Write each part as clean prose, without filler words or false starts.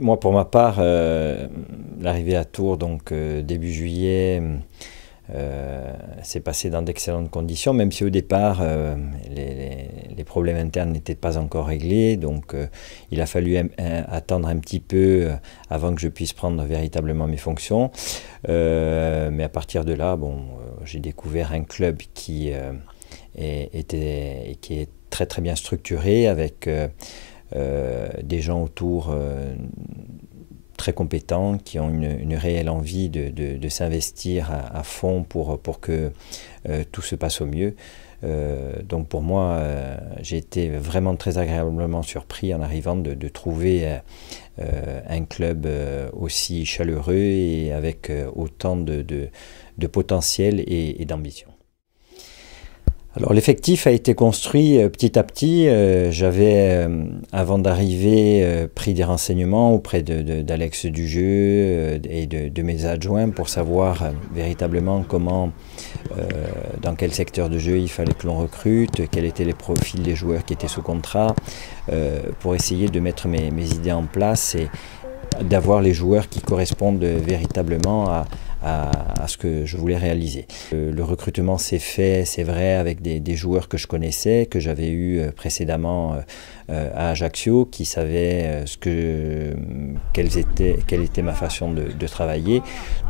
Moi, pour ma part, l'arrivée à Tours, donc début juillet, s'est passé dans d'excellentes conditions, même si au départ, les problèmes internes n'étaient pas encore réglés. Donc, il a fallu attendre un petit peu avant que je puisse prendre véritablement mes fonctions. Mais à partir de là, bon, j'ai découvert un club qui est très très bien structuré, avec des gens autour très compétents, qui ont une réelle envie de s'investir à fond pour que tout se passe au mieux. Donc pour moi, j'ai été vraiment très agréablement surpris en arrivant de trouver un club aussi chaleureux et avec autant de potentiel et d'ambition. Alors l'effectif a été construit petit à petit. J'avais, avant d'arriver, pris des renseignements auprès d'Alex Dujeu et de mes adjoints pour savoir véritablement comment, dans quel secteur de jeu il fallait que l'on recrute, quels étaient les profils des joueurs qui étaient sous contrat, pour essayer de mettre mes idées en place et d'avoir les joueurs qui correspondent véritablement à ce que je voulais réaliser. Le recrutement s'est fait, c'est vrai, avec des joueurs que je connaissais, que j'avais eu précédemment à Ajaccio, qui savaient quelle était ma façon de travailler.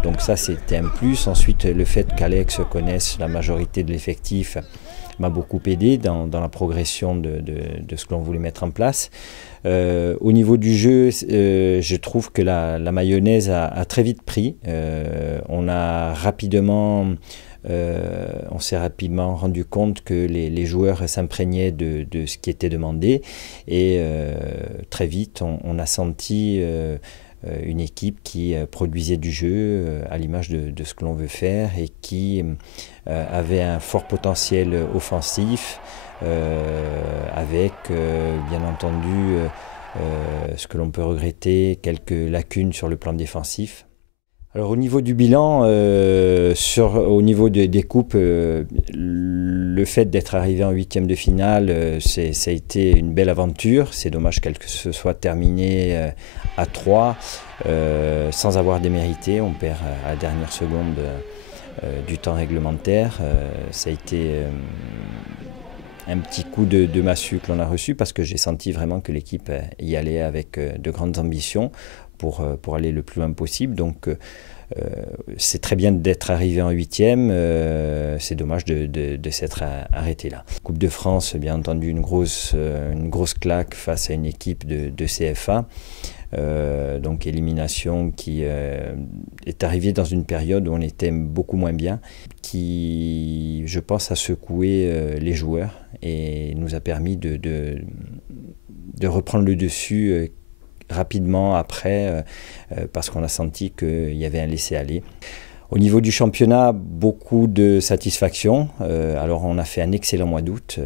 Donc ça, c'était un plus. Ensuite, le fait qu'Alex connaisse la majorité de l'effectif m'a beaucoup aidé dans la progression de ce que l'on voulait mettre en place. Au niveau du jeu, je trouve que la mayonnaise a très vite pris. On s'est rapidement rendu compte que les joueurs s'imprégnaient de ce qui était demandé, et très vite on a senti une équipe qui produisait du jeu à l'image de ce que l'on veut faire, et qui avait un fort potentiel offensif, avec bien entendu ce que l'on peut regretter, quelques lacunes sur le plan défensif. Alors au niveau du bilan, au niveau des coupes, le fait d'être arrivé en huitième de finale, ça a été une belle aventure. C'est dommage qu'elle se soit terminée à 3 sans avoir démérité. On perd à la dernière seconde du temps réglementaire. Ça a été un petit coup de massue que l'on a reçu, parce que j'ai senti vraiment que l'équipe y allait avec de grandes ambitions pour aller le plus loin possible. Donc c'est très bien d'être arrivé en huitième, c'est dommage de s'être arrêté là. Coupe de France, bien entendu, une grosse claque face à une équipe de CFA. Donc élimination qui est arrivée dans une période où on était beaucoup moins bien, qui, je pense, a secoué les joueurs et nous a permis de reprendre le dessus rapidement après, parce qu'on a senti qu'il y avait un laisser-aller. Au niveau du championnat, beaucoup de satisfaction. Alors on a fait un excellent mois d'août,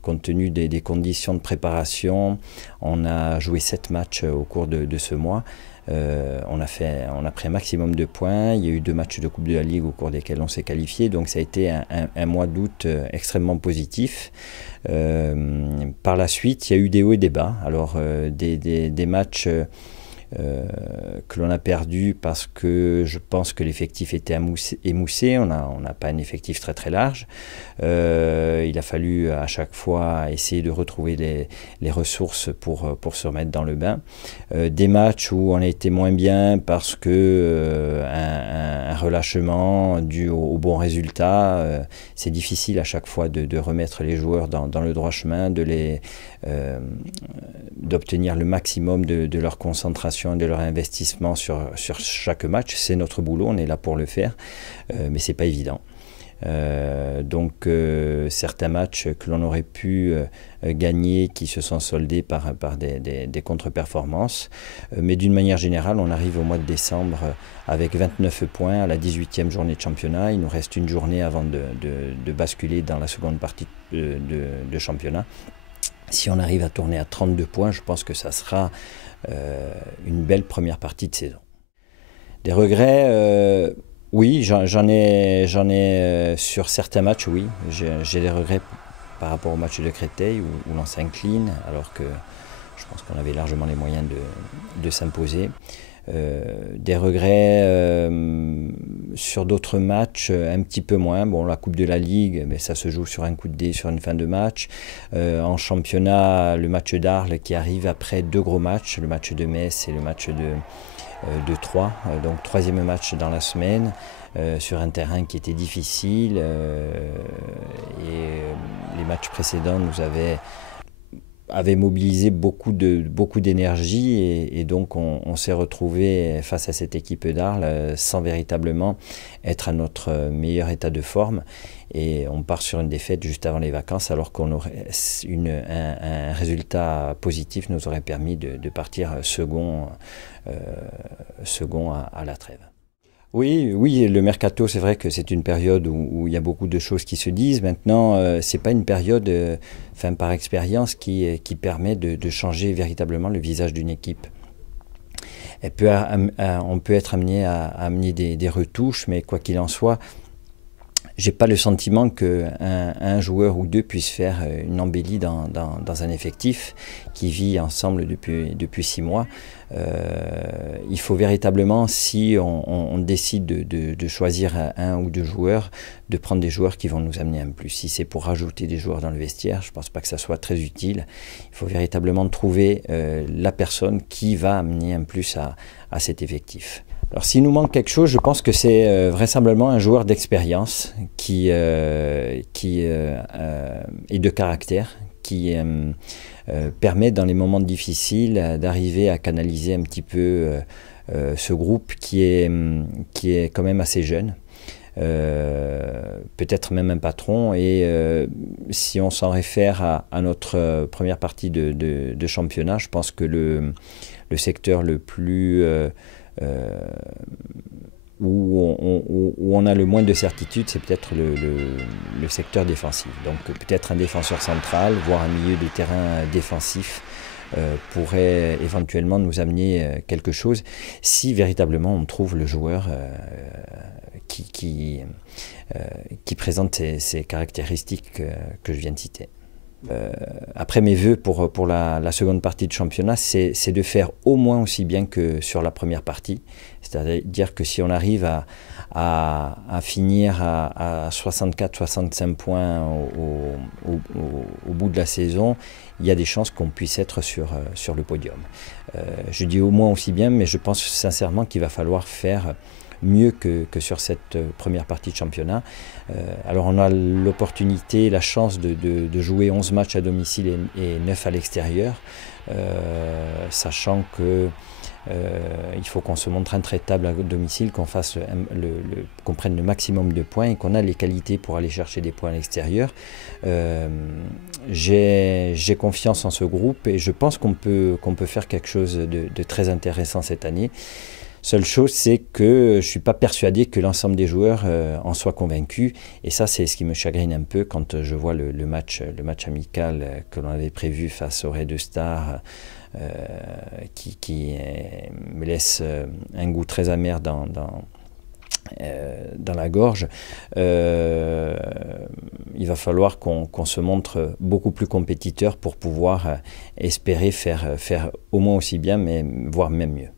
compte tenu des conditions de préparation. On a joué 7 matchs au cours de ce mois. On a pris un maximum de points. Il y a eu 2 matchs de Coupe de la Ligue au cours desquels on s'est qualifié. Donc ça a été un mois d'août extrêmement positif. Par la suite, il y a eu des hauts et des bas. Alors des matchs que l'on a perdu parce que je pense que l'effectif était émoussé. On n'a pas un effectif très très large. Il a fallu à chaque fois essayer de retrouver les ressources pour se remettre dans le bain. Des matchs où on a été moins bien parce que un relâchement dû au bon résultat. C'est difficile à chaque fois de remettre les joueurs dans le droit chemin, d'obtenir le maximum de leur concentration, de leur investissement sur chaque match. C'est notre boulot, on est là pour le faire, mais c'est pas évident. Donc certains matchs que l'on aurait pu gagner qui se sont soldés par des contre-performances, mais d'une manière générale, on arrive au mois de décembre avec 29 points à la 18e journée de championnat. Il nous reste une journée avant de basculer dans la seconde partie de championnat. Si on arrive à tourner à 32 points, je pense que ça sera une belle première partie de saison. Des regrets, oui, j'en ai sur certains matchs, oui. J'ai des regrets par rapport au match de Créteil où l'on s'incline, alors que Je pense qu'on avait largement les moyens de s'imposer. Des regrets sur d'autres matchs, un petit peu moins. Bon, la Coupe de la Ligue, mais ça se joue sur un coup de dé, sur une fin de match. En championnat, le match d'Arles qui arrive après 2 gros matchs, le match de Metz et le match de Troyes, donc 3e match dans la semaine, sur un terrain qui était difficile. Et les matchs précédents nous avaient mobilisé beaucoup d'énergie et donc on s'est retrouvé face à cette équipe d'Arles sans véritablement être à notre meilleur état de forme, et on part sur une défaite juste avant les vacances alors qu'on aurait un résultat positif nous aurait permis de partir second à la trêve. Oui, le mercato, c'est vrai que c'est une période où il y a beaucoup de choses qui se disent. Maintenant, c'est pas une période, par expérience, qui permet de changer véritablement le visage d'une équipe. On peut être amené à amener des retouches, mais quoi qu'il en soit, j'ai pas le sentiment qu'un joueur ou deux puisse faire une embellie dans un effectif qui vit ensemble depuis 6 mois. Il faut véritablement, si on décide de choisir un ou 2 joueurs, de prendre des joueurs qui vont nous amener un plus. Si c'est pour rajouter des joueurs dans le vestiaire, je ne pense pas que ça soit très utile. Il faut véritablement trouver la personne qui va amener un plus à cet effectif. Alors s'il nous manque quelque chose, je pense que c'est vraisemblablement un joueur d'expérience qui est de caractère, qui permet dans les moments difficiles d'arriver à canaliser un petit peu ce groupe qui est quand même assez jeune. Peut-être même un patron, et si on s'en réfère à notre première partie de championnat, je pense que le secteur le plus où on a le moins de certitude, c'est peut-être le secteur défensif. Donc peut-être un défenseur central, voire un milieu de terrain défensif pourrait éventuellement nous amener quelque chose si véritablement on trouve le joueur qui présente ces caractéristiques que je viens de citer. Après, mes vœux pour la seconde partie de championnat, c'est de faire au moins aussi bien que sur la première partie. C'est-à-dire que si on arrive à finir à 64-65 points au bout de la saison, il y a des chances qu'on puisse être sur le podium. Je dis au moins aussi bien, mais je pense sincèrement qu'il va falloir faire mieux que sur cette première partie de championnat. Alors on a l'opportunité, la chance de jouer 11 matchs à domicile et 9 à l'extérieur, sachant que il faut qu'on se montre intraitable à domicile, qu'on prenne le maximum de points et qu'on a les qualités pour aller chercher des points à l'extérieur. J'ai confiance en ce groupe et je pense qu'on peut faire quelque chose de très intéressant cette année. Seule chose, c'est que je ne suis pas persuadé que l'ensemble des joueurs en soient convaincus. Et ça, c'est ce qui me chagrine un peu quand je vois le match amical que l'on avait prévu face au Red Star, qui me laisse un goût très amer dans la gorge. Il va falloir qu'on se montre beaucoup plus compétiteur pour pouvoir espérer faire au moins aussi bien, mais voire même mieux.